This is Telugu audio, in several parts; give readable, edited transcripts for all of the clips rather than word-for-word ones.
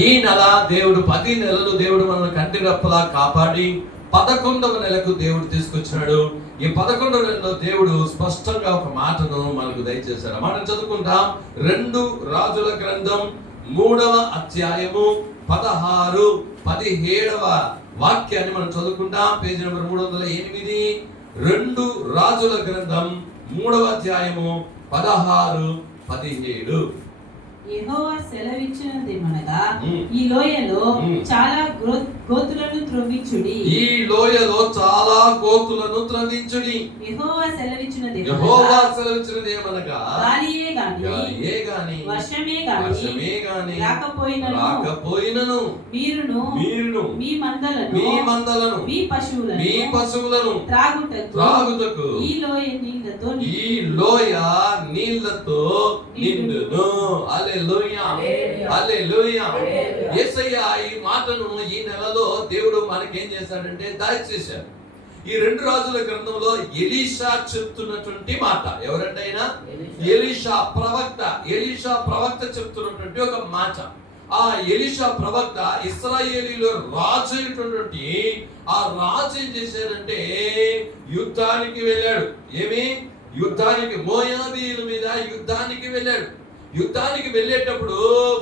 ఈ నెల దేవుడు 10 నెలలు దేవుడు మనల్ని కంటి రెప్పలా కాపాడి 11వ నెలకు దేవుడు తీసుకొచ్చినాడు. ఈ 11వ నెలలో దేవుడు స్పష్టంగా ఒక మాటను మనకు దయచేశారు. ఆ మాటను చదువుకుంటాం. 2 రాజుల గ్రంథం 3వ అధ్యాయము 16, 17వ వాక్యాన్ని మనం చదువుకుంటాం. Page number 308. 2 రాజుల గ్రంథం 3వ అధ్యాయము 16, 17. యెహోవా సెలవిచ్చినదేమనగా, ఈ లోయలో చాలా గోతులను త్రవ్వించుడి. ఈ లోయలో చాలా గోతులను త్రవ్వించుడి. యెహోవా సెలవిచ్చినదేమనగా, గాలియే గాని వర్షమే గాని రాకపోయినను మీరును మీ మందలను మీ పశువులను త్రాగుటకు ఈ లోయ నీళ్లతో నిండును. హల్లెలూయా, హల్లెలూయా. యేసయ్య ఈ మాటను ఈ నెలలో దేవుడు మనకేం చేశాడంటే దయచేశాడు. ఈ 2 రాజుల గ్రంథంలో ఎలీషా చెప్తున్నటువంటి మాట. ఎవరంటే ఆయన ఎలీషా ప్రవక్త చెప్తున్నటువంటి ఒక మాట. ఆ ఎలీషా ప్రవక్త ఇశ్రాయేలీలో రాజు అయినటువంటి ఆ రాజు ఏం చేశాడంటే యుద్ధానికి వెళ్ళాడు. యుద్ధానికి మోయాబీయుల మీద యుద్ధానికి వెళ్ళాడు. యుద్ధానికి వెళ్ళేటప్పుడు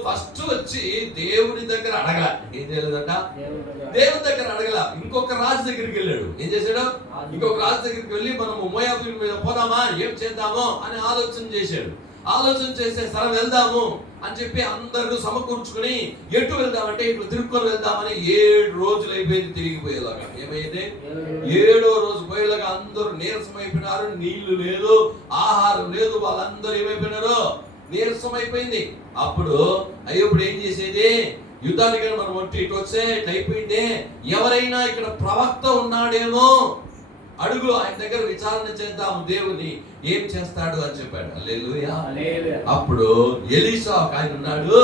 ఫస్ట్ వచ్చి దేవుని దగ్గర అడగల. ఏం చేయలేదట? దేవుని దగ్గర అడగల. ఇంకొక రాజు దగ్గరికి వెళ్ళాడు. ఏం చేశాడు? ఇంకొక రాజు దగ్గరికి వెళ్ళి మనము మోయాబీయుల మీద పోదామా, ఏం చేద్దామో అని ఆలోచన చేశాడు. ఆలోచన చేసే సరే వెళ్దాము అని చెప్పి అందరూ సమకూర్చుకుని ఎటు వెళ్దామంటే ఇటు తిరుక్కొని వెళ్దామని 7 రోజులు అయిపోయింది తిరిగిపోయేలాగా. ఏమైంది? 7వ రోజు పోయేలాగా అందరూ నీరసం అయిపోయినారు. నీళ్లు లేదు, ఆహారం లేదు. వాళ్ళందరూ ఏమైపోయినారు? నీరసం అయిపోయింది. అప్పుడు ఇప్పుడు ఏం చేసేది? యుద్ధానికి మనం ఇటు వచ్చే ఇట్లా అయిపోయింది. ఎవరైనా ఇక్కడ ప్రవక్త ఉన్నాడేమో అడుగు, ఆయన దగ్గర విచారణ చేద్దాము, దేవుని ఏం చేస్తాడు అని చెప్పాడు. హల్లెలూయా. అప్పుడు ఎలీషా ఆయన ఉన్నాడు,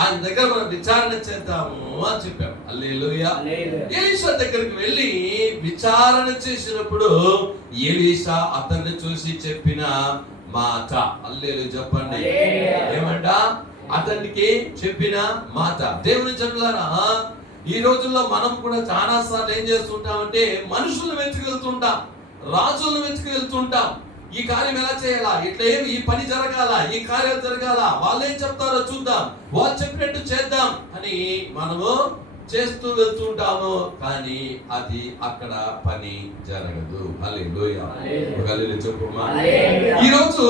ఆయన దగ్గర మనం విచారణ చేద్దాము అని చెప్పాడు. హల్లెలూయా. ఎలీషా దగ్గరికి వెళ్ళి విచారణ చేసినప్పుడు ఎలీషా అతన్ని చూసి చెప్పిన మాట. హల్లెలూయా చెప్పండి. ఏమంట? అతనికి చెప్పిన మాట. దేవుని జనులారా, ఈ రోజుల్లో మనం కూడా చాలా సార్లు ఏం చేస్తుంటామంటే మనుషులను వెతుకెళ్తుంటాం, రాజులను వెతుకెళ్తుంటాం. ఈ కార్యం ఎలా చేయాలా, ఇట్లా ఈ పని జరగాల, ఈ కార్యాలు జరగాల, వాళ్ళు ఏం చెప్తారో చూద్దాం, వాళ్ళు చెప్పినట్టు చేద్దాం అని మనము చేస్తూ వెళ్తుంటాము. కానీ అది అక్కడ పని జరగదు. హల్లెలూయా. హల్లెలూయా చెప్పుమా. ఈరోజు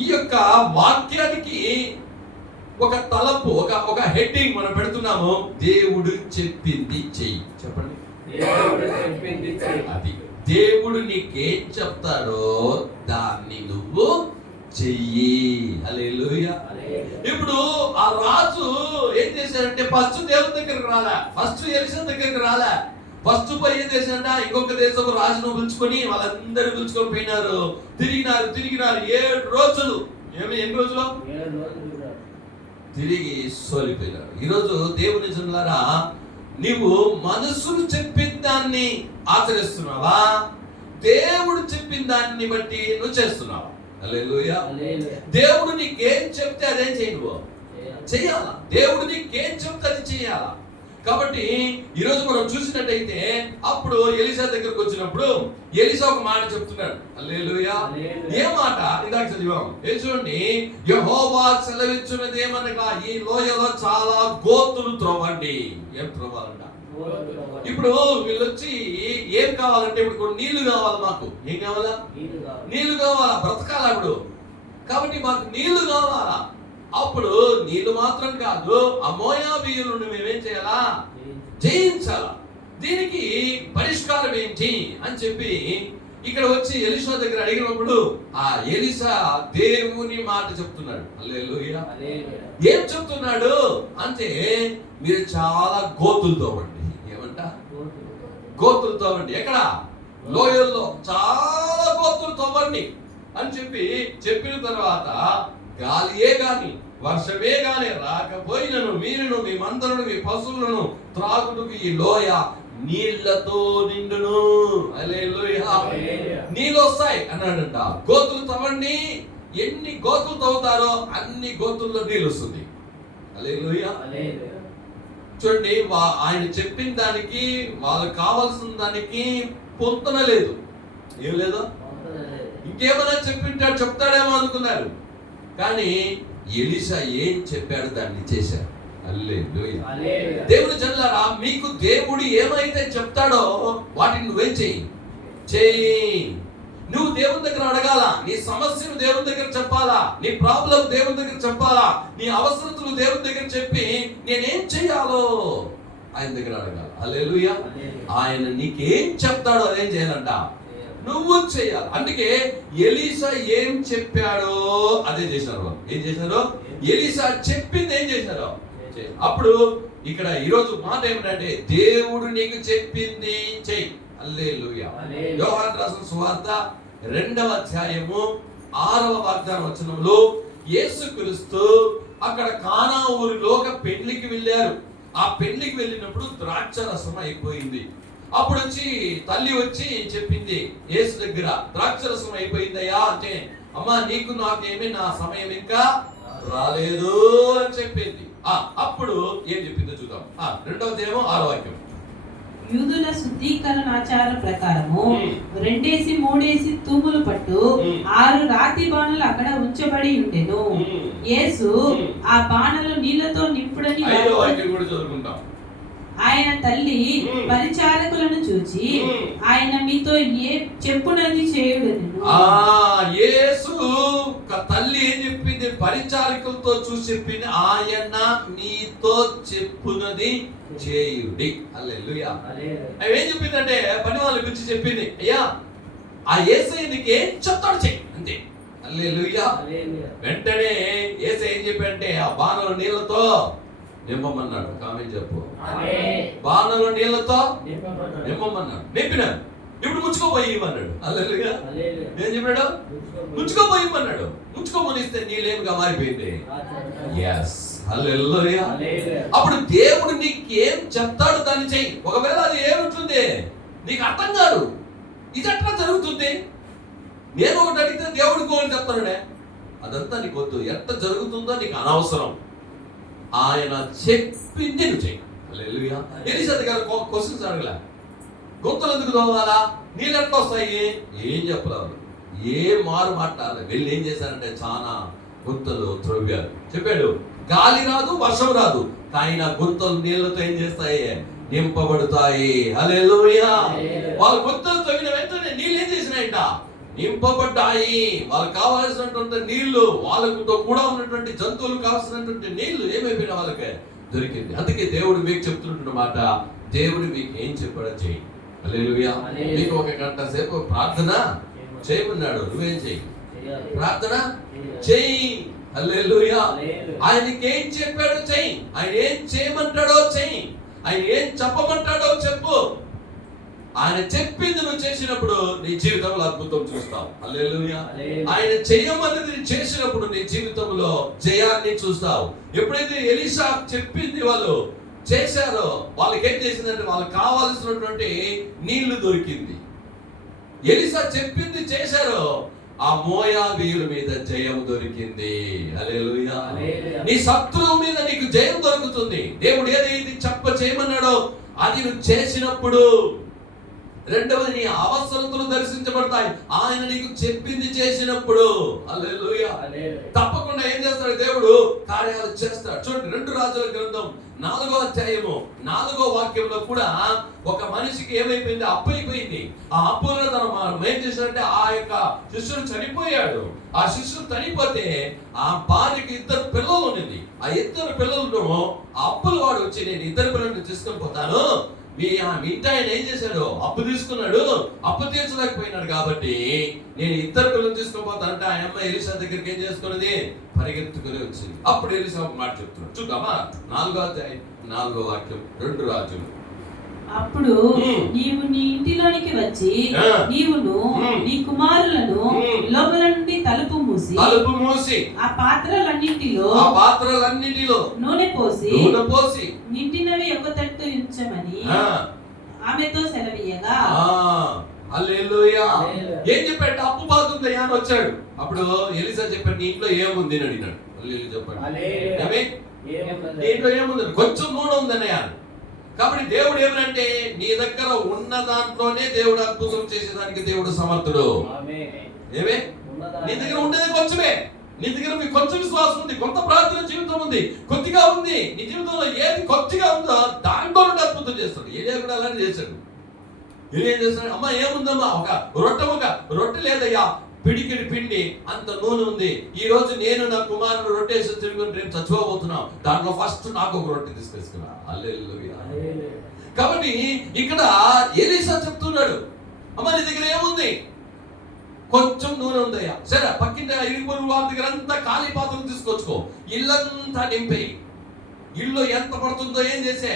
ఈ యొక్క వాక్యానికి ఒక తలపు, ఒక హెడ్డింగ్ మనం పెడుతున్నాము. దేవుడు చెప్పింది చెయ్యి. చెప్పండి. అది దేవుడు నీకేం చెప్తాడో దాన్ని నువ్వు చెయ్యి. హల్లెలూయా. ఇప్పుడు ఆ రాజు ఏం చేశాడంటే ఫస్ట్ దేవుని దగ్గరికి రాలే, ఫస్ట్ ఎలీషా దగ్గరికి రాలే. ఫస్ట్ పోయి ఏం చేశాడంటే ఇంకొక దేశం రాజును పిలుచుకొని వాళ్ళందరూ పిలుచుకొని పోయినారు. తిరిగినారు 7 రోజులు. ఎన్ని రోజులు? తిరిగి సోలిపోయినారు. ఈరోజు దేవుని జనులారా, నీవు మనసును చెప్పిన దాన్ని ఆచరిస్తున్నావా, దేవుడు చెప్పిన దాన్ని బట్టి నువ్వు చేస్తున్నావా? హల్లెలూయా. దేవుడు నీకేం చెప్తే అదేం చేయాలా. దేవుడు నీకేం చెప్తే అది చేయాలా. కాబట్టి ఈరోజు మనం చూసినట్టయితే అప్పుడు ఎలీషా దగ్గరకు వచ్చినప్పుడు ఎలీషా ఒక మాట చెప్తున్నాడు. హల్లెలూయా. ఏ మాట? ఇందాక చదివాం. చూడండి, యెహోవా సెలవిచ్చినదేమనగా, ఈ లోయలో చాలా గోతులు త్రవ్వండి. ఏం త్రవ్వాలంట? ఇప్పుడు వీళ్ళు వచ్చి ఏం కావాలంటే ఇప్పుడు నీళ్లు కావాలి. మాకు ఏం కావాలా? నీళ్లు కావాలా, బ్రతకాలా ఇప్పుడు. కాబట్టి మాకు నీళ్లు కావాలా. అప్పుడు నీళ్లు మాత్రం కాదు, ఆ మోయాబీయులను మేమేం చేయాలా? జయించాలా. దీనికి పరిష్కారం ఏంటి అని చెప్పి ఇక్కడ వచ్చి ఎలీషా దగ్గర అడిగినప్పుడు ఆ ఎలీషా దేవుని మాట చెప్తున్నాడు. హల్లెలూయా. ఏం చెప్తున్నాడు అంటే, మీరు చాలా గోతులు తవ్వండి. ఏమంట? గోతులు తవ్వండి. ఎక్కడ? లోయల్లో చాలా గోతులు తవ్వండి అని చెప్పిన తర్వాత, గాలియే గాని వర్షమే గాని రాకపోయినను మీరును మీ మందలను మీ పశువులను త్రాగుటకు ఈ లోయ నీళ్లతో నిండును. హల్లెలూయా. నీళ్ళు వస్తాయి అన్నాడంట. గోతులు తవ్వండి. ఎన్ని గోతులు తవ్వుతారో అన్ని గోతుల్లో నీళ్ళు వస్తుంది. హల్లెలూయా. చూడండి, ఆయన చెప్పిన దానికి వాళ్ళకి కావాల్సిన దానికి పొంతన లేదు. ఏం లేదు, ఇంకేమైనా చెప్తాడేమో అనుకున్నారు. కానీ ఎలీషా ఏం చెప్పాడు దాన్ని చేశారు. హల్లెలూయా. దేవుని జనులారా, మీకు దేవుడు ఏమైతే చెప్తాడో వాటిని నువ్వేం చెయ్యి. నువ్వు దేవుని దగ్గర అడగాల. నీ సమస్యను దేవుని దగ్గర చెప్పాలా, నీ ప్రాబ్లం దేవుని దగ్గర చెప్పాలా, నీ అవసరతలు దేవుని దగ్గర చెప్పి నేనేం చెయ్యాలో ఆయన దగ్గర అడగాల. హల్లెలూయా. ఆయన నీకేం చెప్తాడో అదేం చేయాలంట, నువ్వు చేయాలి. అందుకే ఎలీషా ఏం చెప్పాడో అదే చేశారు. ఏం చేశారు? ఎలీషా చెప్పింది ఏం చేశారు. అప్పుడు ఇక్కడ ఈరోజు మాట ఏమిటంటే, దేవుడు నీకు చెప్పింది చెయ్యి. హల్లెలూయా. యోహాను రాసిన సువార్త 2వ అధ్యాయము 6వ వాగ్దాన వచనంలో యేసుక్రీస్తు అక్కడ కానా ఊరిలో ఒక పెళ్లికి వెళ్ళారు. ఆ పెళ్లికి వెళ్ళినప్పుడు ద్రాక్ష రసం అయిపోయింది. అప్పుడు తల్లి వచ్చి చెప్పింది యేసు దగ్గర, ద్రాక్ష రసం అయిపోయిందయ్యా అంటే, అమ్మా నీకు నాకేమీ నా సమయం ఇంకా రాలేదు అని చెప్పింది. అప్పుడు ఏం చెప్పిందో చూద్దాం. 2వ అధ్యాయం 6వ వాక్యం. యూదుల శుద్ధీకరణాచారం ప్రకారము 2-3 తూములు పట్టు 6 రాతి బాణలు అక్కడ ఉంచబడి ఉండెను. యేసు ఆ బాణలు నీళ్లతో నింపుడని ఆయన తల్లి పరిచారకులను చూచి, ఆయన మీతో ఏ చెప్పునది చేయుడని. యేసు తల్లి ఏం చెప్పింది? పరిచారకులతో చూసి చెప్పింది, ఆయన మీతో చెప్పునది చేయుడి. హల్లెలూయా. ఏం చెప్పిందంటే, పని వాళ్ళ గురించి చెప్పింది, అయ్యా ఆ యేసయ్య నీకు ఏం చెప్తాడు చెయ్యి అంతే. హల్లెలూయా. వెంటనే యేసయ్య ఏం చెప్పాడంటే, ఆ బాణలు నీళ్లతో నింపమన్నాడు. కామెంట్ చెప్పు. బాణలు నీళ్లతో నింపమన్నాడు. నింపినాడు. ఇప్పుడు ముచ్చుకోపోయి అన్నాడు. హల్లెలూయా. ఏం చెప్పాడు? ముచ్చుకోపోయి అన్నాడు. ముచ్చుకోమనిస్తే నీళ్ళేమిగా మారిపోయింది. yes హల్లెలూయా. అప్పుడు దేవుడు నీకు ఏం చెప్తాడు దాన్ని చెయ్యి. ఒకవేళ అది ఏముంటుంది నీకు అర్థం కాదు, ఇది ఎట్లా జరుగుతుంది, నేను ఒకటి అడిగితే దేవుడు ఇంకోటి చెప్తాడే, అదంతా నీకు వద్దు. ఎట్లా జరుగుతుందో నీకు అనవసరం. ఆయన చెప్పింది నువ్వు చెయ్యి. హల్లెలూయా. ఎలీషా దగ్గర క్వశ్చన్స్ అడగలే. గుంతలు ఎందుకు తోవాలా, నీళ్ళు ఎట్లా వస్తాయి, ఏం చెప్పరాదు, ఏ మారు మాట్లాడాలి. వెళ్ళి ఏం చేశారంటే చాలా గుంతలు త్రవ్వారు. చెప్పాడు గాలి రాదు, వర్షం రాదు, కానీ నా గుంతలు నీళ్లతో ఏం చేస్తాయి, నింపబడతాయి. హల్లెలూయా. వాళ్ళ గుంతలు తవ్విన వెంటనే నీళ్ళు ఏం చేసినాయంట, నింపబడ్డాయి. వాళ్ళకి కావాల్సినటువంటి నీళ్లు, వాళ్ళతో కూడా ఉన్నటువంటి జంతువులకు కావాల్సినటువంటి నీళ్లు ఏమైపోయినా వాళ్ళకి దొరికింది. అందుకే దేవుడు మీకు చెప్తున్నటువంటి మాట, దేవుడు మీకు ఏం చెప్పాడో చేయి. హల్లెలూయా. మీకు 1 గంట సేపు ప్రార్థన చేయమన్నాడు, నువ్వేం చెయ్యి, ప్రార్థన చెయ్యి. హల్లెలూయా. ఆయనకి ఏం చెప్పాడో చెయ్యి, ఆయన ఏం చేయమంటాడో చెయ్యి, ఆయన ఏం చెప్పమంటాడో చెప్పు. ఆయన చెప్పింది నువ్వు చేసినప్పుడు నీ జీవితంలో అద్భుతం చూస్తావు. హల్లెలూయా. ఆయన చేయమన్నది చేసినప్పుడు నీ జీవితంలో జయాన్ని చూస్తావు. ఎప్పుడైతే ఎలీషా చెప్పింది వాళ్ళు చేశారో, వాళ్ళకి ఏం చేసిందంటే వాళ్ళకి కావాల్సినటువంటి నీళ్లు దొరికింది. ఎలీషా చెప్పింది చేశారో, ఆ మోయాబీయుల మీద జయం దొరికింది. హల్లెలూయా. నీ శత్రువు మీద నీకు జయం దొరుకుతుంది. దేవుడు ఏదైతే చేయమన్నాడో అది నువ్వు చేసినప్పుడు. రెండవది, నీ అవసరతలు దర్శించబడతాయి ఆయన నీకు చెప్పింది చేసినప్పుడు. హల్లెలూయా. తప్పకుండా ఏం చేస్తాడు దేవుడు, కార్యాలు చేస్తాడు. చూడండి 2 రాజుల గ్రంథం 4వ అధ్యాయము 4వ వాక్యంలో కూడా ఒక మనిషికి ఏమైపోయింది, అప్పు అయిపోయింది. ఆ అప్పులో తను ఏం చేశాడంటే, ఆ యొక్క శిష్యుడు చనిపోయాడు. ఆ శిష్యుడు చనిపోతే ఆ భార్యకి 2 పిల్లలు ఉన్నది. ఆ 2 పిల్లలను ఆ అప్పుల వాడు వచ్చి, నేను 2 పిల్లల్ని తీసుకొని పోతాను, మీ ఇంటి ఆయన ఏం చేశాడు, అప్పు తీసుకున్నాడు, అప్పు తీర్చలేకపోయినాడు, కాబట్టి నేను 2 పిల్లలు తీసుకొని పోతానంటే ఆ అమ్మ ఎలీషా దగ్గరికి ఏం చేసుకున్నది, పరిగెత్తుకుని వచ్చింది. అప్పుడు ఎలీషా ఒక మాట చెప్తున్నాడు, చూద్దామా. 4వ అధ్యాయం 4వ వాక్యం, 2 రాజులు. అప్పుడు నీవు నీ ఇంటిలోనికి వచ్చి నీవును నీ కుమారులను లోపల నుండి తలుపు మూసి ఆ పాత్రలన్నిటిలో నూనె పోసి నిండినవి ఒక తట్టు ఉంచమని ఆమెతో సెలవీయగా. హల్లెలూయా. ఏం చెప్పాడు, అప్పు బాగుంది అని వచ్చాడు. అప్పుడు ఎలీషా చెప్పాడు, నీ ఇంట్లో ఏముంది అని అడిగినాడు. హల్లెలూయా చెప్పండి. హల్లెలూయా. ఆమేన్. ఏముంది? దీంట్లో ఏముంది? కొంచెం నూనె ఉందన్నయ్య. కాబట్టి దేవుడు ఏమనంటే నీ దగ్గర ఉన్న దాంట్లోనే దేవుడు అద్భుతం చేసేదానికి దేవుడు సమర్థుడు. ఆమేన్. ఏమే ఉన్నదా? నీ దగ్గర ఉండేది కొంచెమే. నీ దగ్గర మీకు కొంచెం విశ్వాసం ఉంది, కొంత ప్రార్థన జీవితం ఉంది, కొద్దిగా ఉంది. నీ జీవితంలో ఏది కొద్దిగా ఉందో దాంట్లో నుండి అద్భుతం చేస్తాడు. ఏలియా కూడా అలానే చేశాడు. ఏలియా ఏం చేస్తాడు? అమ్మా ఏముందమ్మా, ఒక రొట్టె లేదయ్యా, పిడికిడి పిండి అంత నూనె ఉంది. ఈ రోజు నేను నా కుమారుడు రొట్టె వేసి తిరుగుతుంటే నేను చచ్చిపోతున్నాం, దాంట్లో ఫస్ట్ నాకు ఒక రొట్టె తీసుకొచ్చుకున్నా. హల్లెలూయా. కాబట్టి ఇక్కడ ఎలీషా చెప్తున్నాడు, అమ్మ నీ దగ్గర ఏముంది? కొంచెం నూనె ఉందయ్యా. సరే పక్కింటి ఇరుగు వాళ్ళ దగ్గర అంతా ఖాళీ పాత్రలు తీసుకొచ్చుకో, ఇల్లంతా నింపేయి. ఇల్లు ఎంత పడుతుందో ఏం చేసే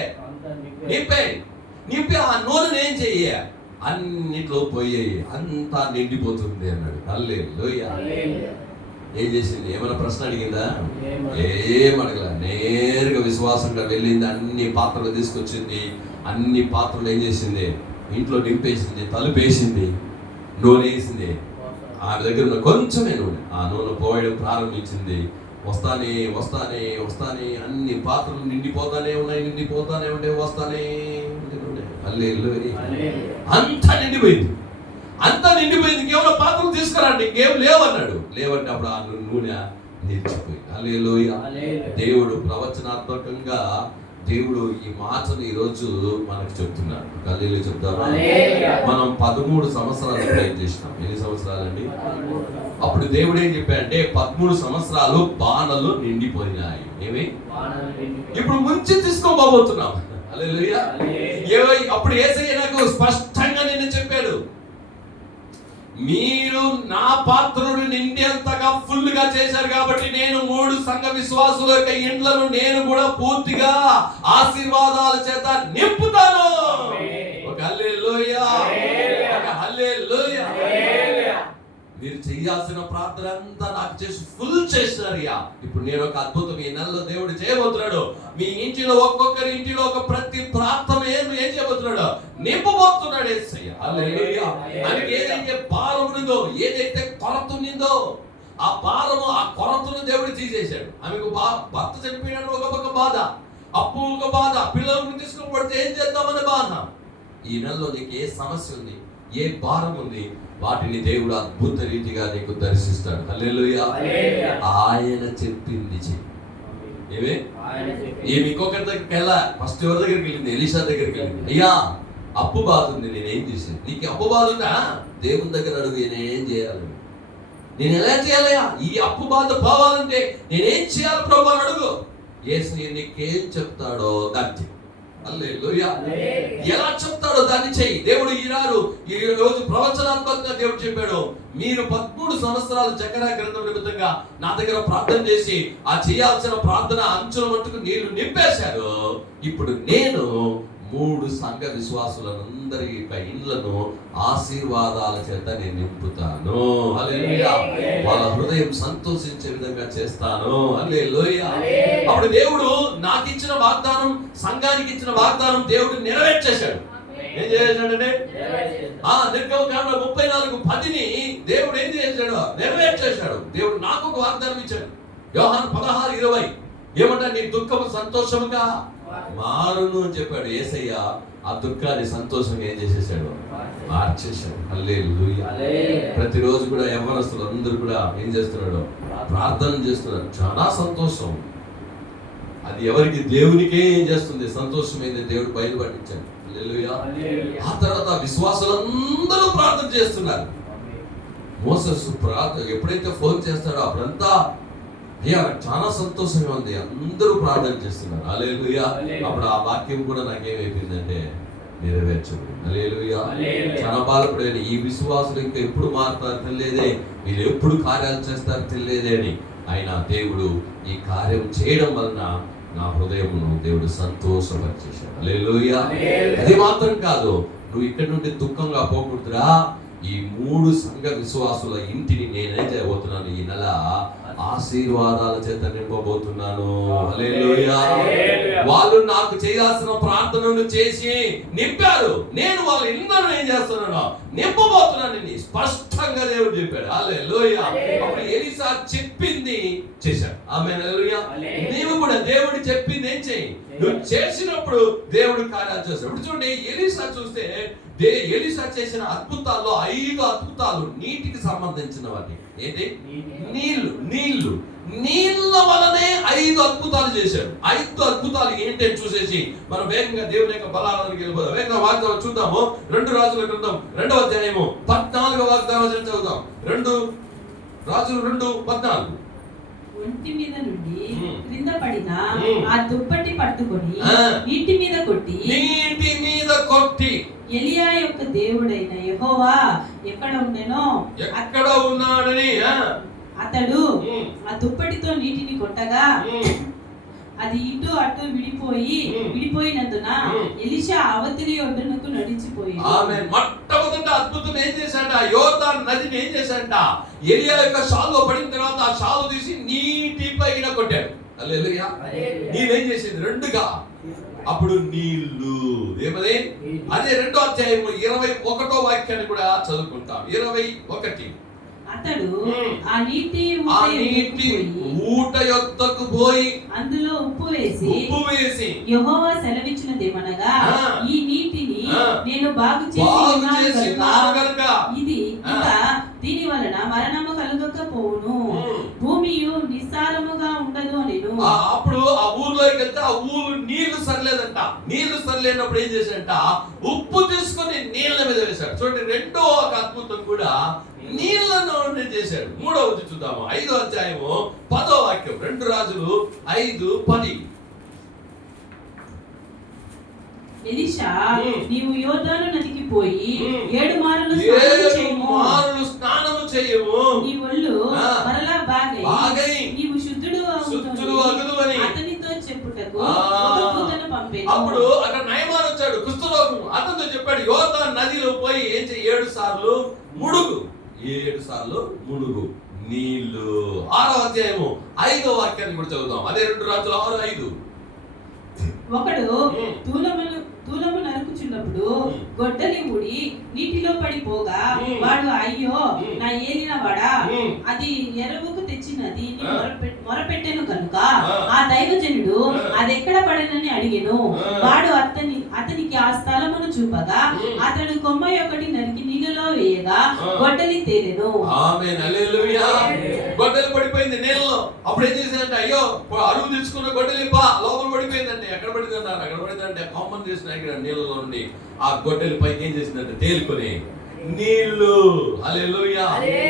నింపే ఆ నూనెను ఏం చెయ్య, అన్నిట్లో పోయేయి, అంతా నిండిపోతుంది అన్నాడు. హల్లెలూయా. ఏం చేసింది? ఏమైనా ప్రశ్న అడిగిందా? ఏం అడగల. నేరుగా విశ్వాసంగా వెళ్ళింది, అన్ని పాత్రలు తీసుకొచ్చింది. అన్ని పాత్రలు ఏం చేసింది? ఇంట్లో నింపేసింది, తలుపేసింది, నూనె వేసింది. ఆమె దగ్గర ఉన్న కొంచెమే నూనె, ఆ నూనె పోయడం ప్రారంభించింది. వస్తానే అన్ని పాత్రలు నిండిపోతానే ఉండే వస్తానే నూనె. హల్లెలూయా. అంతా నిండిపోయింది. కేవలం పాత్రలు తీసుకురండి, ఇంకేం లేవన్నాడు. లేవంటే అప్పుడు ఆ నూనె నిలిచిపోయింది. హల్లెలూయా. దేవుడు ప్రవచనాత్మకంగా దేవుడు ఈ మాటను ఈ రోజు మనకు చెప్తున్నాడు. హల్లెలూయా చెప్తారా? మనం 13 సంవత్సరాలు ప్రయత్నం చేసినాం. ఎన్ని సంవత్సరాలండి? అప్పుడు దేవుడు ఏం చెప్పాడంటే 13 సంవత్సరాలు బాణలు నిండిపోయినాయి. ఏమి? ఇప్పుడు ముంచి తీసుకోబోతున్నాం. హల్లెలూయా. అప్పుడు యేసయ్య నాకు స్పష్టంగా నిన్ను చెప్పాడు, మీరు నా పాత్రను నిండేంతగా ఫుల్ గా చేశారు కాబట్టి నేను 3 సంఘ విశ్వాసుల యొక్క ఇండ్లను నేను కూడా పూర్తిగా ఆశీర్వాదాల చేత నింపుతాను. ఒక హల్లెలూయా, ఒక హల్లెలూయా. మీరు చేయాల్సిన ప్రార్థన అంతా నాకు చేసి ఫుల్ చేసినారయ్యా. ఇప్పుడు నేను ఒక అద్భుతం ఈ నెలలో దేవుడు చేయబోతున్నాడు. మీ ఇంటిలో ఒక్కొక్కరి ఇంటిలో ఒక ప్రతి ప్రార్థన ఏం చేయబోతున్నాడు? నింపబోతున్నాడు యేసయ్య. హల్లెలూయా. ఆయనకి ఏదైతే భారం ఉందో, ఏదైతే కొరత ఉందో, ఆ భారము ఆ కొరతను దేవుడు తీసేశాడు. ఆమెకు భర్త చనిపోయినాడు ఒక పక్క బాధ, అప్పు ఒక బాధ, పిల్లలను తీసుకుని ఏం చేద్దామని బాధ. ఈ నెలలో నీకు ఏ సమస్య ఉంది, ఏ భారం ఉంది, వాటిని దేవుడు అద్భుత రీతిగా నీకు దర్శిస్తాడు. హల్లెలూయా. ఆయన చెప్పింది చెయ్యి. ఏమే? ఏమి ఇంకొకరి దగ్గరికి వెళ్ళా. ఫస్ట్ ఎవరి దగ్గరికి వెళ్ళింది? ఎలీషా దగ్గరికి వెళ్ళింది. అయ్యా అప్పు బాధ ఉంది, నేనేం చేశాను? నీకు అప్పు బాధ ఉందా? దేవుని దగ్గర అడుగు, నేనేం చేయాలి? నేను ఎలా చేయాలయ్యా? ఈ అప్పు బాధ పోవాలంటే నేనేం చేయాలి ప్రభు అని అడుగు. యేసు నీకేం చెప్తాడో దాన్ని. హల్లెలూయా. ఎలా చెప్తాడో దాన్ని చెయ్యి. దేవుడు ఈ రోజు ప్రవచనాత్మకంగా దేవుడు చెప్పాడు, మీరు 13 సంవత్సరాలు జకర్యా గ్రంథం నిమిత్తంగా నా దగ్గర ప్రార్థన చేసి ఆ చేయాల్సిన ప్రార్థన అంచుల మట్టుకు నీళ్లు నింపేశారు. ఇప్పుడు నేను 3 సంఘ విశ్వాసులందరి యొక్క ఇండ్లను ఆశీర్వాదాల చేత నేను నింపుతాను. హల్లెలూయా. వాళ్ళ హృదయం సంతోషించే విధంగా చేస్తాను. హల్లెలూయా. అప్పుడు దేవుడు నాకు ఇచ్చిన వాగ్దానం, సంఘానికి ఇచ్చిన వాగ్దానం దేవుడు నెరవేర్చేశాడు. ఏం చేశాడంటే నిర్గమకాండం 34:10 దేవుడు ఏం చేశాడు? నెరవేర్చేశాడు. దేవుడు నాకు ఒక వాగ్దానం ఇచ్చాడు. యోహాను 16:20 ఏమంటా? నీ దుఃఖము సంతోషముగా మారును అని చెప్పాడు యేసయ్య. ఆ దుఃఖాన్ని సంతోషంగా ఏం చేసేసాడు? మార్చేశాడు. హల్లెలూయా. ప్రతిరోజు కూడా యవ్వనస్తులు అందరూ కూడా ఏం చేస్తున్నాడు? ప్రార్థన చేస్తున్నారు. చాలా సంతోషం. అది ఎవరికి? దేవునికే ఏం చేస్తుంది? సంతోషమైంది. దేవుడు బయలుపడించాడు. హల్లెలూయా. ఆ తర్వాత విశ్వాసులందరూ ప్రార్థన చేస్తున్నారు. మోసెస్ ప్రార్థన ఎప్పుడైతే ఫోన్ చేస్తాడో అప్పుడంతా అయ్యా చాలా సంతోషంగా ఉంది, అందరూ ప్రార్థన చేస్తున్నారు. హల్లెలూయా. అప్పుడు ఆ వాక్యం కూడా నాకేమైపోయిందంటే నెరవేర్చబడింది. హల్లెలూయా. చాలా బాధపడేది, ఈ విశ్వాసులు ఇంకా ఎప్పుడు మారుతారు తెలియదే, వీళ్ళు ఎప్పుడు కార్యాలు చేస్తారు తెలియదే అని. అయినా దేవుడు ఈ కార్యం చేయడం వలన నా హృదయమును దేవుడు సంతోషపరిచేశాడు. హల్లెలూయా. అది మాత్రం కాదు, నువ్వు ఇక్కడి నుండి దుఃఖంగా పోకూడదురా. ఈ 3 సంఘ విశ్వాసుల ఇంటిని నేనేం చేయబోతున్నాను? ఈ నెల ఆశీర్వాదాల చేత నింపబోతున్నాను. హల్లెలూయా. వాళ్ళు నాకు చేయాల్సిన ప్రార్థనలు చేసి నింపారు, నేను వాళ్ళ ఇళ్ళను ఏం చేస్తున్నాను, నింపబోతున్నానని స్పష్టంగా దేవుడు చెప్పాడు. హల్లెలూయా. అప్పుడు ఎలీషా చెప్పింది చేశాడు. ఆమేన్. హల్లెలూయా. నీవు కూడా దేవుడు చెప్పింది ఏం చేయి, నువ్వు చేసినప్పుడు దేవుడు కార్యాలు చేస్తాడు. ఇప్పుడు చూడండి, ఎలీషా చూస్తే ఎలీషా చేసిన అద్భుతాల్లో 5 అద్భుతాలు నీటికి సంబంధించిన వాటి. ఏంటి? నీళ్ళ వలనే 5 అద్భుతాలు చేశాడు. 5 అద్భుతాలు ఏంటి అని చూసేసి మనం వేగంగా దేవుని యొక్క బలాలను వెళ్ళిపోదాం. వేగంగా వాగ్దానం చూద్దాము. 2 రాజుల గ్రంథం 2వ అధ్యాయము 14వ వాగ్దానం చదువుదాం. 2 రాజులు 2:14. ఒంటి మీద నుండి క్రింద పడిన ఆ దుప్పటి పట్టుకొని నీటి మీద కొట్టి ఎలియా యొక్క దేవుడైన యెహోవా ఎక్కడ ఉన్నాడని అతడు ఆ దుప్పటితో నీటిని కొట్టగా అది ఇటు అటు విడిపోయినందున ఎలీషా అవతలి ఒడ్డునకు నడిచిపోయాడు. ఆమేన్. మొట్టమొదటి అద్భుతం ఏం చేశాడంట, యోర్దాను నదిని ఏం చేశాడంట, ఎలియా యొక్క షాల్లో పడిన తర్వాత ఆ షాలు తీసి నీటి పైన కొట్టాడు. హల్లెలూయా. నీవేం చేసింది 2గా, అప్పుడు నీళ్లు ఏమది, అదే 2వ అధ్యాయము 21వ వాక్యాన్ని కూడా చదువుకుంటాం. 21. అతడు ఆ నీటి ఊట యొద్దకు పోయి అందులో ఉప్పు వేసి యెహోవా సెలవిచ్చినదేమనగా, ఈ నీటిని నేను బాగు చేసినాను గనుక ఇది ఇంకా దీని వలన మరణము కలుగకపోవును, భూమియు నిస్సారముగా ఉండదు నేను. అప్పుడు ఆ ఊర్లోకి వెళ్తే ఆ ఊరు నీళ్లు సరిలేదంట. నీళ్లు సరిలేనప్పుడు ఏం చేశాడంట, ఉప్పు తీసుకొని నీళ్ళ మీద వేశాడు. చూడండి, 2వ ఒక అద్భుతం కూడా నీళ్లను చేశాడు. 3వది చూద్దాము. 5వ అధ్యాయము 10వ వాక్యం. 2 రాజులు 5:10. ఎలీషా, నీవు యోర్దాను నదికి పోయి 7 మారులు స్నానము చేయము, నీ ఒళ్ళు మరలా బాగై నీవు శుద్ధుడు అగుదువని అతనితో చెప్పుటకు ఒక దూతను పంపెను. అప్పుడు అక్కడ నయమాను వచ్చాడు, కుష్ఠరోగము. అతనితో చెప్పాడు, యోర్దాను నదిలో పోయి ఏం చేయి, 7 సార్లు ముడుగు. 7 సార్లు ముడుగు. నీళ్లు. 6వ అధ్యాయము 5వ వాక్యాన్ని కూడా చదువుదాం. అదే 2 రాజులు 6:5. ఒకడు తూలము నరుకుచున్నప్పుడు గొడ్డలి ఊడి నీటిలో పడిపోగా వాడు, అయ్యో నా ఏలినవాడా, అది ఎరువుకు తెచ్చినది మొరపెట్టెను కనుక ఆ దైవజనుడు అది ఎక్కడ పడనని అడిగెను. వాడు అతనికి ఆ స్థలమును చూపగా అతడు కొమ్మ ఒకటి నరికి నీళ్ళలో వేయగా గొడ్డలి తేలెను. ఆమేన్. హల్లెలూయా. గొడ్డలి పడిపోయింది నీళ్ళలో. అప్పుడు ఏం చేశాడంటే, అయ్యో అరువు తెచ్చుకున్న గొడ్డలి లోపల పడిపోయిందంటే, ఎక్కడ పడింది అన్నారు, అక్కడ పడిందంటే కొమ్మను తీసిన నీళ్ళలో నుండి ఆ గొడ్డలి పైకి ఏం చేసిందంటే తేలుకొని నీళ్లు. హల్లెలూయా.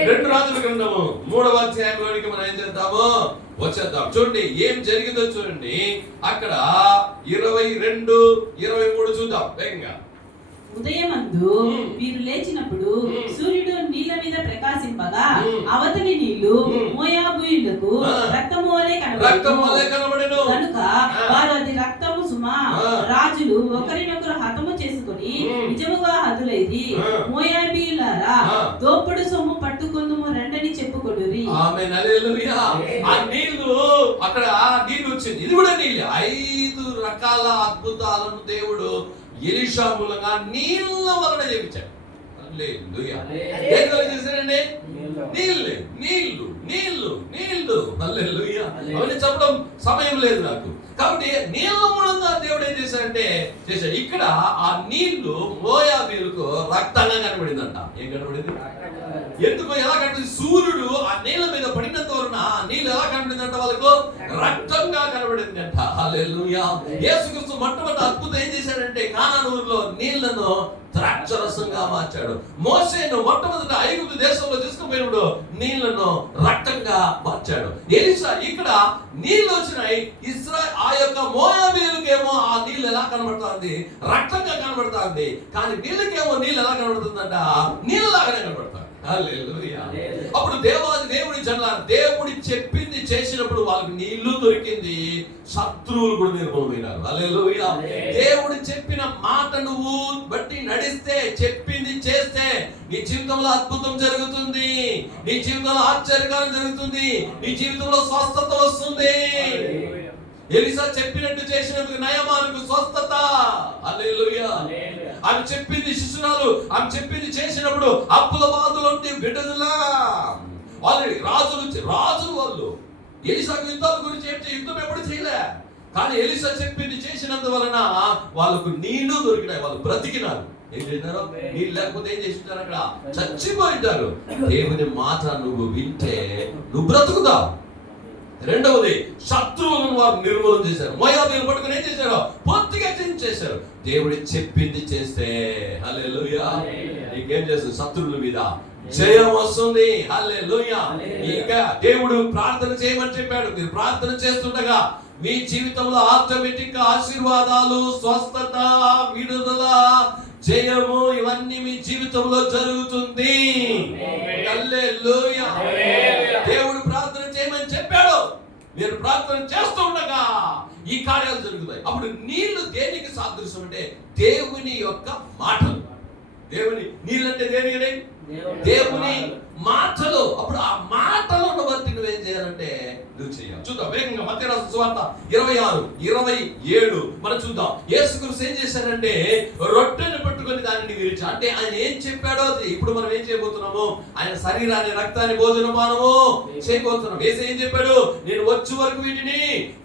2 రాజుల గ్రంథము 3వ అధ్యాయంలోనికి మనం ఏం చేద్దాము, వచ్చేద్దాం. చూడండి ఏం జరిగిందో చూడండి. అక్కడ 22, 23 చూద్దాం వేగంగా. ఉదయమందు వీరు లేచినప్పుడు సూర్యుడు నీళ్ళ మీద ప్రకాశింపగా అవతలి నీళ్లు మోయాబీయులకు రక్తము వలె కనబడెను కనుక వారు అది రక్తము సుమా, రాజులు ఒకరినొకరు హతము చేసుకుని నిజముగా హతులైరి, మోయాబీయులారా దోపుడు సొమ్ము పట్టుకొందుము రండని చెప్పుకొడురి. ఆమేన్. హల్లెలూయా. ఆ నీళ్లు, అక్కడ నీళ్లు వచ్చింది. ఇది కూడా నీళ్ళు. 5 రకాల అద్భుతాలను దేవుడు ఎలీషా మూలంగా నీళ్ళ వలన చేయించాడు. హల్లెలూయా. ఏం చేశాడండి? నీళ్లు. హల్లెలూయా. అవన్నీ చెప్పడం సమయం లేదు నాకు, కాబట్టి నీళ్ళ మూలంగా దేవుడు ఏం చేశాడంటే చేశాడు. ఇక్కడ ఆ నీళ్లు మోయాబీయులకు రక్తంగా కనబడిందంట. ఏం కనబడింది? ఎందుకు, ఎలా కనబడింది? సూర్యుడు ఆ నీళ్ళ మీద పడినంత వలన ఆ నీళ్ళు ఎలా కనబడిందంట, వాళ్ళకు రక్తంగా కనబడింది అంట. హల్లెలూయా. యేసుక్రీస్తు మొట్టమొదటి అద్భుతం ఏం చేశాడంటే, కానాను ఊరిలో నీళ్లను ద్రాక్షరసంగా మార్చాడు. మోషేను మొట్టమొదటి ఐగుప్తు దేశంలో తీసుకుపోయినప్పుడు నీళ్లను రక్తంగా మార్చాడు. ఎలీషా ఇక్కడ నీళ్లు వచ్చినాయి. ఆ యొక్క మోయాబీయులకేమో ఆ నీళ్ళు ఎలా కనబడుతుంది, రక్తంగా కనబడుతుంది. కానీ వీళ్ళకేమో నీళ్ళు ఎలా కనబడుతుందంట, నీళ్ళలాగానే కనబడుతుంది. హల్లెలూయా. అప్పుడు దేవుడి జనాలు దేవుడి చెప్పింది చేసినప్పుడు వాళ్ళకి నీళ్లు దొరికింది, శత్రువులు కూడా నిర్మూలమైనారు. హల్లెలూయా. దేవుడు చెప్పిన మాట నువ్వు బట్టి నడిస్తే, చెప్పింది చేస్తే నీ జీవితంలో అద్భుతం జరుగుతుంది, నీ జీవితంలో ఆశ్చర్యకారం జరుగుతుంది, నీ జీవితంలో స్వస్థత వస్తుంది. ఎలీషా చెప్పినట్టు చేసినందుకు నయమానుకు స్వస్థత. హల్లెలూయా. ఆమె చెప్పింది శిశురాలు, ఆమె చెప్పింది చేసినప్పుడు అప్పుల బాధలు ఉంటే విడుదల. వాళ్ళు రాజులు వాళ్ళు ఎలీషాకు యుద్ధాల గురించి యుద్ధం ఎప్పుడు చేయలే, కానీ ఎలీషా చెప్పింది చేసినందువలన వాళ్ళకు నీళ్లు దొరికినాయి, వాళ్ళు బ్రతికినారు. ఏం చేసినారు? నీళ్ళు లేకపోతే ఏం చేసినారు? అక్కడ చచ్చిపోయింటారు. దేవుని మాట నువ్వు వింటే నువ్వు బ్రతుకుతావు. రెండవది, శత్రువులను వారు నిర్మూలన చేశారు. మోయాబీయులను పట్టుకుని ఏం చేశారు? పూర్తిగా చేశారు. దేవుడు చెప్పింది చేస్తే హల్లెలూయా నీకేం చేస్తుంది? శత్రువుల మీద జయం వస్తుంది. హల్లెలూయా. ఇంకా దేవుడు ప్రార్థన చేయమని చెప్పాడు. మీరు ప్రార్థన చేస్తుండగా మీ జీవితంలో ఆటోమేటిక్ ఆశీర్వాదాలు, స్వస్థత, విడుదల, జయము ఇవన్నీ మీ జీవితంలో జరుగుతుంది. హల్లెలూయా. దేవుడు ప్రార్థన చేయమని చెప్పాడు. మీరు ప్రార్థన చేస్తూ ఉండగా ఈ కార్యాలు జరుగుతాయి. అప్పుడు నీళ్లు దేనికి సాదృశ్యం అంటే దేవుని యొక్క మాటలు. దేవుని నీళ్ళంటే దేనికి? దేవుని మాటలు. అప్పుడు ఆ మాటలను బట్టి నువ్వేం చేయాలంటే నువ్వు చేయాలి. చూద్దాం వేగంగా మత్తయి రాసిన సువార్త 26-27 మనం చూద్దాం. యేసుక్రీస్తు ఏం చేశారంటే రొట్టెను పట్టుకొని దానిని విరిచి, అంటే ఆయన ఏం చెప్పాడో అది ఇప్పుడు మనం ఏం చేయబోతున్నాము? ఆయన శరీరాన్ని, రక్తాన్ని భోజనమానము చేయబోతున్నాం. యేసు ఏం చెప్పాడు? నేను వచ్చే వరకు వీటిని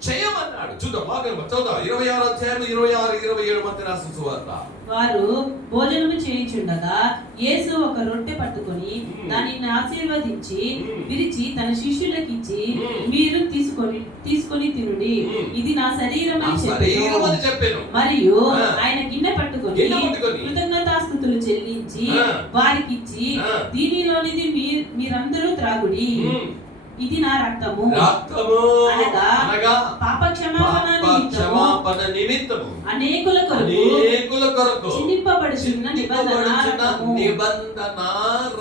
చేయమన్నాడు. చూద్దాం బాగా చదువుదాం. 26-26-27 మత్తయి రాసిన సువార్త. వారు భోజనము చేయుచుండగా యేసు ఒక రొట్టె పట్టుకొని దానిని ఆశీర్వదించి విరిచి తన శిష్యులకు ఇచ్చి, మీరు తీసుకొని తినుడి, ఇది నా శరీరం అని చెప్పాను. మరియు ఆయన గిన్నె పట్టుకొని కృతజ్ఞతాస్తుతులు చెల్లించి వారికిచ్చి, దీనిలోనిది మీరందరూ త్రాగుడి, ఇది నా రక్తము, అనగా పాప క్షమాపణ నిమిత్తము అనేకుల కొరకు చిందింపబడుచున్న నిబంధన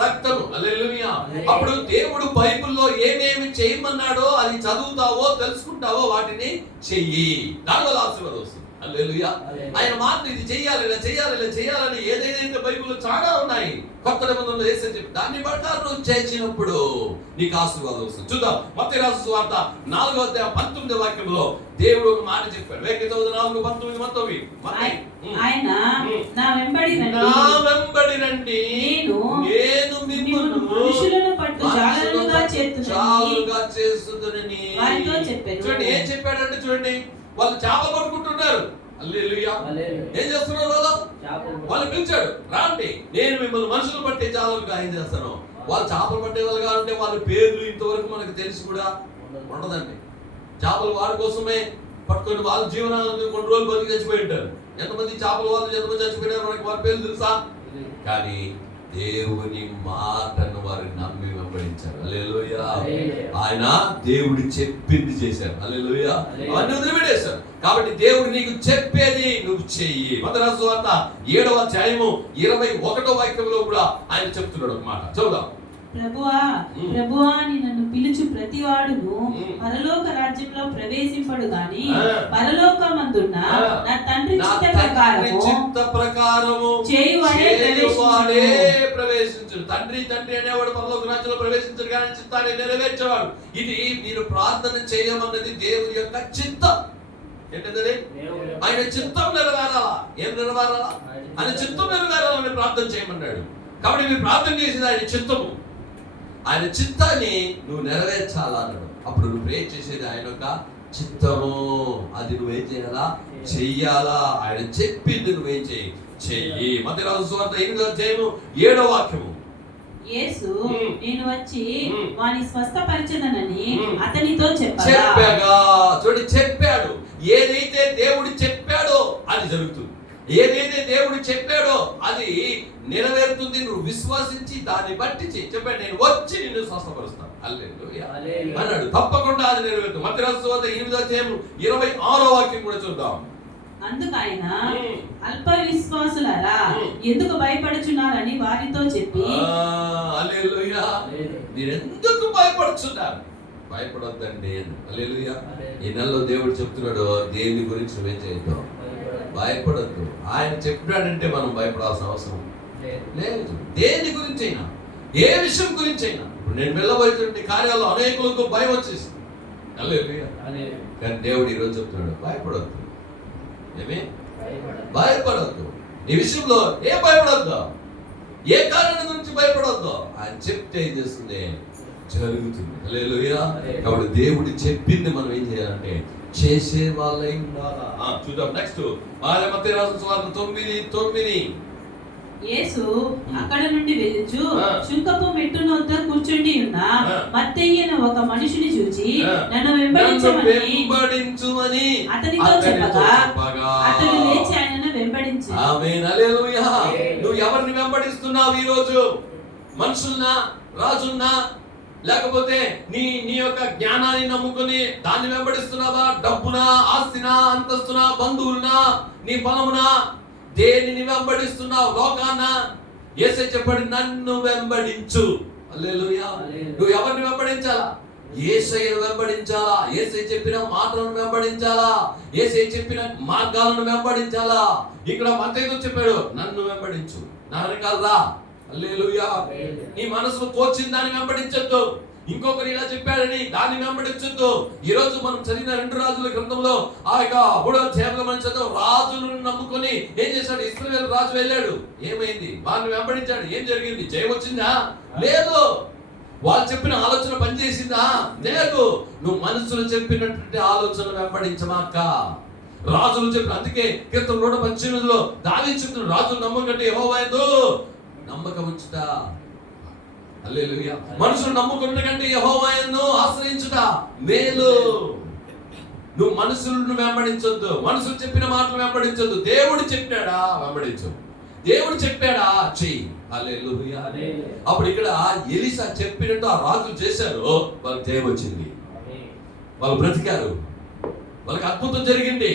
రక్తము. హల్లెలూయా. అప్పుడు దేవుడు బైబిల్లో ఏమేమి చేయమన్నాడో అది చదువుతావో తెలుసుకుంటావో వాటిని చెయ్యి, దానివల్ల ఆశీర్వాదం వస్తుంది. హల్లెలూయా. ఆయన మాట ఇది చెయ్యాలి, ఇలా చేయాలి, ఇలా చేయాలని ఏదైతే బైబిల్లో చాలా ఉన్నాయి. కొత్త నిబంధనలో యేసు చెప్పి దాన్ని ప్రకారం చేసినప్పుడు నీకు ఆశీర్వాదం వస్తుంది. చూద్దాం మత్తయి రాసిన సువార్త 4-19 వాక్యంలో దేవుడు ఒక మాట చెప్పాడు. వేగంగా చదువు. 4:19. ఆయన నా వెంబడి రండి, నేను మిమ్మును మనుషులను పట్టు జాలరులుగా చేస్తున్నని వారితో చెప్పాను. చూడండి ఏం చెప్పాడంటే, చూడండి వాళ్ళు చేపలు పట్టుకుంటున్నారు. హల్లెలూయా. ఏం చేస్తున్నారు వాళ్ళు? పిలిచాడు, రాండి నేను మిమ్మల్ని మనుషులు పట్టే జాలరులుగా ఏం చేస్తాను. వాళ్ళు చేపలు పట్టే వాళ్ళు కావాలంటే వాళ్ళ పేర్లు ఇంతవరకు మనకు తెలిసి కూడా ఉండదండి. చేపలు వారి కోసమే పట్టుకొని వాళ్ళ జీవనాలను కొన్ని రోజులు బతికి చచ్చిపోయి ఉంటారు. ఎంతమంది చేపలు వాళ్ళు ఎంతమంది చచ్చిపోయినారు మనకి వారి పేర్లు తెలుసా? కానీ దేవుని మాటను వారు నమ్మి వెంబడించారు. హల్లెలూయా. ఆయన దేవుడు చెప్పింది చేశారు. హల్లెలూయా. అవన్నీ వదిలిపెట్టేశారు. కాబట్టి దేవుడు నీకు చెప్పేది నువ్వు చెయ్యి. మత్తయి రాసిన సువార్త 7:21 వాక్యంలో కూడా ఆయన చెప్తున్నాడు ఒక మాట. చదువుదాం. ప్రభువా అని నన్ను పిలుచు ప్రతివాడును పరలోక రాజ్యంలో ప్రవేశింపడు గాని పరలోకమందున్న నా తండ్రి చిత్త ప్రకారము చేయువాడే ప్రవేశించును. తండ్రి అనేవాడు పరలోక రాజ్యంలో ప్రవేశించడు కానీ చిత్తాన్ని నెరవేర్చేవాడు. ఇది మీరు ప్రార్థన చేయమన్నది దేవుని యొక్క చిత్తం. ఏంటంటే ఆయన చిత్తం నెరవేరాలా. ఏం నెరవేరాలా? ఆయన చిత్తం నెరవేరాలని ప్రార్థన చేయమన్నాడు. కాబట్టి మీరు ప్రార్థన చేసేది ఆయన చిత్తము. ఆయన చిత్తాన్ని నువ్వు నెరవేర్చాలా అన్నాడు. అప్పుడు నువ్వు ప్రే చేసేది ఆయన యొక్క చిత్తము. అది నువ్వేం చేయాలా? చెయ్యాలా. ఆయన చెప్పింది నువ్వేం చెయ్యి. మత్తయి రాసిన సువార్త 8:7 వాక్యము. యేసు నేను వచ్చి వాని స్వస్థపరచెదనని అతనితో చెప్పాగా. చూడండి, చెప్పాడు. ఏదైతే దేవుడు చెప్పాడో అది జరుగుతుంది. ఏదైతే దేవుడు చెప్పాడో అది నెరవేరుతుంది. నువ్వు విశ్వసించి దాన్ని బట్టి చెప్పాడు, నేను వచ్చి నిన్ను స్వస్థపరుస్తాను. హల్లెలూయా అన్నాడు. తప్పకుండా అది నెరవేరుతుంది. మత్తయి రాసిన సువార్త 8:26 వాక్యం కూడా చూద్దాం. అందుకు ఆయన అల్ప విశ్వాసులారా ఎందుకు భయపడుచున్నారని వారితో చెప్పి, హల్లెలూయా, మీరు ఎందుకు భయపడుచున్నారు? భయపడొద్దండి. హల్లెలూయా. ఈ నెలలో దేవుడు చెప్తున్నాడు, దేని గురించి నువ్వేం చేయొద్దు, భయపడొద్దు. ఆయన చెప్పాడంటే మనం భయపడాల్సిన అవసరం లేదు. దేని గురించి అయినా, ఏ విషయం గురించి అయినా. ఇప్పుడు నేను వెళ్ళబోయేటువంటి కార్యాల్లో అనేకులకు భయం వచ్చేసింది. హల్లెలూయా. కానీ దేవుడు ఈరోజు చెప్తున్నాడు, భయపడొద్దు. ఏమి భయపడొద్దు. నీ విషయంలో ఏ భయపడొద్దు, ఏ కారణం గురించి భయపడొద్దు. ఆయన చెప్తే ఏం చేస్తుంది, జరుగుతుంది. హల్లెలూయా. కాబట్టి దేవుడు చెప్పింది మనం ఏం చేయాలంటే చేసే వాళ్ళై ఉండాలా. చూద్దాం నెక్స్ట్ మత్తయి రాసిన సువార్త 9:9. యేసు అక్కడ నుండి వెళ్ళుచు శుంకపు మెట్టున వద్ద కూర్చుండి ఉన్న మత్తయి అనే ఒక మనిషిని చూచి నన్ను వెంబడించమని అతనితో చెప్పగా అతడు లేచి ఆయనను వెంబడించాడు. ఆమేన్. హల్లెలూయా. నువ్వు ఎవరిని వెంబడిస్తున్నావు ఈ రోజు? మనుషుల్నా, రాజున్నా, లేకపోతే నీ యొక్క జ్ఞానాన్ని నమ్ముకుని దాన్ని వెంబడిస్తున్నావా? డబ్బునా, ఆస్తినా, అంతస్తునా, బంధువులనా, నీ బలమునా, దేనిని వెంబడిస్తున్నావు? లోకాన్న? యేసే చెప్పాడు, నన్ను వెంబడించు. హల్లెలూయా. నువ్వు ఎవరిని వెంబడించాలా? యేసయ్యను వెంబడించాలా? యేసే చెప్పిన మాటలను వెంబడించాలా? యేసే చెప్పిన మార్గాలను వెంబడించాలా? ఇక్కడ మత్తయితో చెప్పాడు, నన్ను వెంబడించు, నా వెనకాల రా. హల్లెలూయా. నీ మనసుకు తోచిన దాన్ని వెంబడించొద్దు. ఇంకొకరు ఇలా చెప్పాడని దాన్ని వెంబడించొద్దు. ఈ రోజు మనం చదివిన 2 రాజుల గ్రంథంలో ఆ యొక్క 3వ అధ్యాయంలో మనం చదువు, రాజులను నమ్ముకొని ఏం చేశాడు? ఇశ్రాయేలు రాజు వెళ్ళాడు. ఏమైంది? వారిని వెంబడించాడు. ఏం జరిగింది? జయం వచ్చిందా? లేదు. వాళ్ళు చెప్పిన ఆలోచన పనిచేసిందా? లేదు. నువ్వు మనసులో చెప్పినటువంటి ఆలోచన వెంబడించమాక. రాజులు చెప్పిన, అందుకే కీర్తన 118లో దావీదు చెప్తున్నాడు, రాజులు నమ్మకంటే యెహోవా యందు నమ్మకం ఉంచుట. హల్లెలూయా. మనుషులు నమ్ముకున్న కంటే యెహోవా యందు ఆశ్రయించుట మేలు. నువ్వు మనుషులను వెంబడించొద్దు, మనుషులు చెప్పిన మాటలు వెంబడించొద్దు. దేవుడు చెప్పాడా? వెంబడించు. దేవుడు చెప్పాడా? చెయ్యి. హల్లెలూయా. అప్పుడు ఇక్కడ ఎలీషా చెప్పినట్టు ఆ రాజులు చేశారు, వాళ్ళకి జయం వచ్చింది, వాళ్ళు బ్రతికారు, వాళ్ళకి అద్భుతం జరిగింది.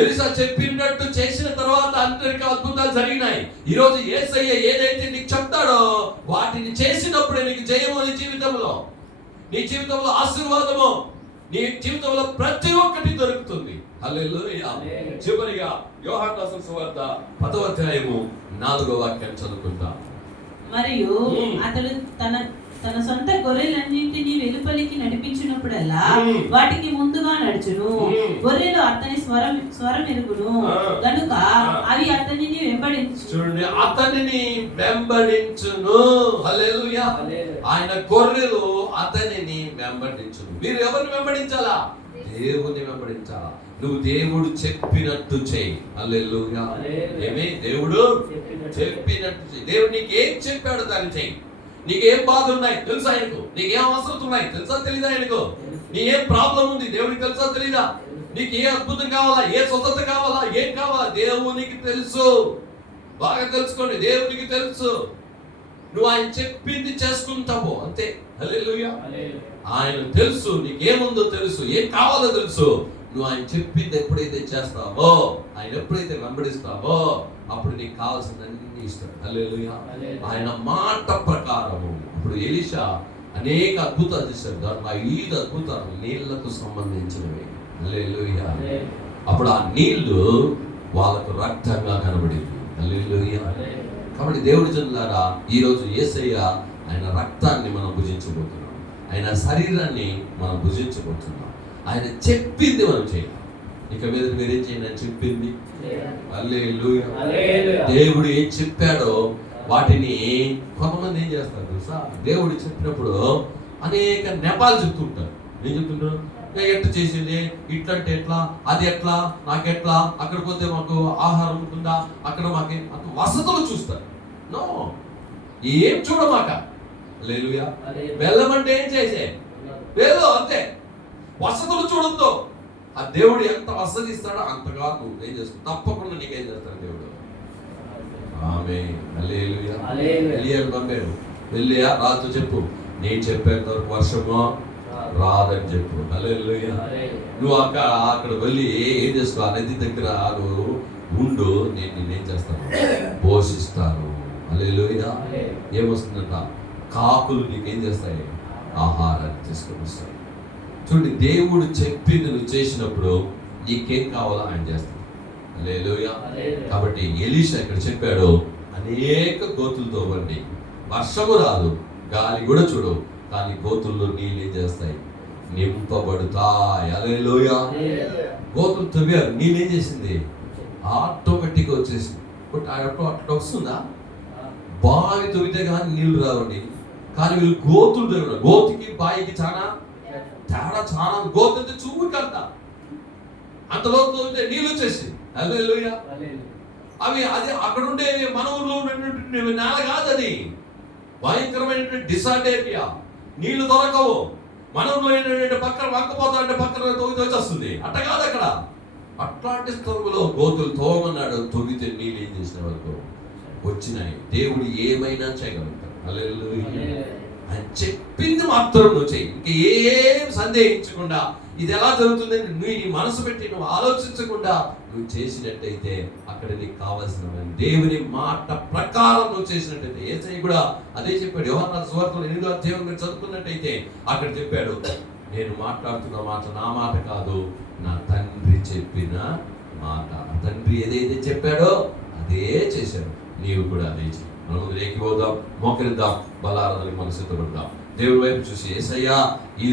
ఎలీషా చెప్పినట్టు చేసిన తర్వాత అందరికీ అద్భుతాలు జరిగినాయి. ఈ రోజు యేసయ్య ఏదైతే నీకు చెప్తాడో వాటిని చేసినప్పుడే నీకు జయము నీ జీవితంలో, నీ జీవితంలో ఆశీర్వాదము, నీ జీవితంలో ప్రతి ఒక్కటి దొరుకుతుంది. హల్లెలూయా. చివరిగా యోహాను రాసిన సువార్త 10వ అధ్యాయము 4వ వాక్యం చదువుకుందాం. మరియు అతడు తన సొంత గొర్రెలన్నింటినీ వెలుపలికి నడిపించినప్పుడల్లా వాటికి ముందుగా నడుచును. గొర్రెలు అతని స్వరం ఎరుగును గనుక అవి అతనిని వెంబడించు. చూడండి, అతనిని వెంబడించును. హల్లెలూయా. ఆయన గొర్రెలు అతనిని వెంబడించును. మీరు ఎవరిని వెంబడించాలా? దేవుని వెంబడించాలా. నువ్వు దేవుడు చెప్పినట్టు చేయి. హల్లెలూయా. ఏమి? దేవుడు చెప్పినట్టు చేయి. దేవుడు నీకు ఏం చెప్పాడో దాన్ని చేయి. నీకేం బాధలు ఉన్నాయి తెలుసా ఆయనకు? నీకేం అవసరం ఉన్నాయి తెలుసా తెలీదా ఆయనకు? నీ ఏం ప్రాబ్లం ఉంది దేవునికి తెలుసా తెలీదా? నీకు ఏ అద్భుతం కావాలా, ఏ స్వస్థత కావాలా, ఏం కావాలా దేవునికి తెలుసు. బాగా తెలుసుకోండి, దేవునికి తెలుసు. నువ్వు ఆయన చెప్పింది చేసుకుంటావు అంతే. హల్లెలూయా. ఆయన తెలుసు, నీకేముందో తెలుసు, ఏం కావాలో తెలుసు. నువ్వు ఆయన చెప్పింది ఎప్పుడైతే చేస్తావో, ఆయన ఎప్పుడైతే వెంబడిస్తావో అప్పుడు నీకు కావాల్సిందన్నీ ఇస్తాడు. హల్లెలూయా. ఆయన మాట ప్రకారము ఇప్పుడు ఎలీషా అనేక అద్భుతాలు చేశాడు. దాంట్లో 5 అద్భుతాలు నీళ్లకు సంబంధించినవి. హల్లెలూయా. అప్పుడు ఆ నీళ్లు వాళ్ళకు రక్తంగా కనబడింది. హల్లెలూయా. కాబట్టి దేవుడి జనులారా, ఈరోజు యేసయ్య ఆయన రక్తాన్ని మనం భుజించబోతున్నాం, ఆయన శరీరాన్ని మనం భుజించబోతున్నాం. ఆయన చెప్పింది మనం చేయాలి. ఇక మీద మీరేం చేయండి, ఆయన చెప్పింది. హల్లెలూయా. దేవుడు ఏం చెప్పాడో వాటిని కొంతమంది ఏం చేస్తారు తెలుసా? దేవుడు చెప్పినప్పుడు అనేక నెపాలు చెప్తుంటారు. ఏం చెప్తుంటారు? ఎట్లా చేసేది, ఇట్లా అంటే ఎట్లా, అది ఎట్లా, నాకెట్లా, అక్కడ పోతే మాకు ఆహారం ఉంటుందా, అక్కడ మాకు వసతులు చూస్తారు. నో, ఏం చూడమాక. హల్లెలూయా. వెళ్ళమంటే ఏం చేసే వెళ్ళు అంతే. వసతులు చూడొద్దు. ఆ దేవుడు ఎంత వసతి ఇస్తాడో అంతగా నువ్వు ఏం చేస్తావు, తప్పకుండా నీకేం చేస్తాడు దేవుడు. ఆమేన్. హల్లెలూయా. ఎలీయాను పంపాడు, వెళ్ళి రాజుతో చెప్పు, నేను చెప్పేంత వరకు వర్షము రాదని చెప్పు. హల్లెలూయా. నువ్వు అక్కడ వెళ్ళి ఏం చేసుకో, ఆ నది దగ్గర నువ్వు ఉండు, నేను నేనేం చేస్తాను, పోషిస్తాను. హల్లెలూయా. ఏమొస్తుందంట, కాకులు నీకేం చేస్తాయి, ఆహారాన్ని తీసుకొని వస్తాయి. చూడండి, దేవుడు చెప్పింది నువ్వు చేసినప్పుడు నీకేం కావాలో ఆయన చేస్తాడు. హల్లెలూయా. కాబట్టి ఎలీషా ఇక్కడ చెప్పాడు, అనేక గోతులతో బండి, వర్షము రాదు, గాలి కూడా చూడు, కానీ గోతుల్లో నీళ్ళు ఏం చేస్తాయి, నింపబడుతాయి. హల్లెలూయా. గోతులు తవ్వారు, నీళ్ళు ఏం చేసింది? ఆటోమేటిక్గా వచ్చేసింది. అట్లా వస్తుందా? బావి తవ్వితే కానీ నీళ్లు రావండి. కానీ వీళ్ళు గోతులు తవ్వారు. గోతికి బావికి చాలా తేడా. చాలా గోతు అయితే చూపుకంట, అంతలో తవ్వితే నీళ్ళు వచ్చేసింది. హల్లెలూయా. అవి అది అక్కడ ఉండే మన ఊర్లో ఉన్నటువంటి నేల కాదు, అది భయంకరమైనటువంటి డిసార్డేరియా. నీళ్లు దొరకవు. మన ఊర్లో ఏంటంటే పక్కన వంకపోతా అంటే పక్కన తవ్వితే వచ్చేస్తుంది. అట్ట కాదు అక్కడ. అట్లాంటి స్థలంలో గోతులు తవ్వమన్నాడు. తవ్వితే నీళ్ళు ఏం చేసిన వరకు వచ్చినాయి. దేవుడు ఏమైనా చేయగలుగుతాడు. హల్లెలూయా. ఆయన చెప్పింది మాత్రం నువ్వు చెయ్యి. ఇంకేం సందేహించకుండా ఇది ఎలా జరుగుతుందని నువ్వు నీ మనసు పెట్టి నువ్వు ఆలోచించకుండా నువ్వు చేసినట్టయితే అక్కడ నీకు కావాల్సిన దేవుని మాట ప్రకారం నువ్వు చేసినట్టయితే, యేసయ్య కూడా అదే చెప్పాడు. యోహాను సువార్తలో 8వ అధ్యాయం మీరు చదువుకున్నట్టయితే అక్కడ చెప్పాడు, నేను మాట్లాడుతున్న మాట నా మాట కాదు, నా తండ్రి చెప్పిన మాట. తండ్రి ఏదైతే చెప్పాడో అదే చేశాడు. నీవు కూడా అదే చేయి. మనం ఏకీభవిద్దాం, మోకరిద్దాం, బలారాధనకి మనం సిద్ధపడదాం. దేవుడి వైపు చూసి, యేసయ్యా ఈ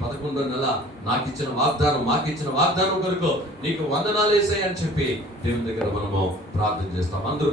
11వ నెల నాకు ఇచ్చిన వాగ్దానం, మాకు ఇచ్చిన వాగ్దానం కొరకు నీకు వందనాలు యేసయ్యా అని చెప్పి దేవుని దగ్గర మనము ప్రార్థన చేస్తాం. అందరూ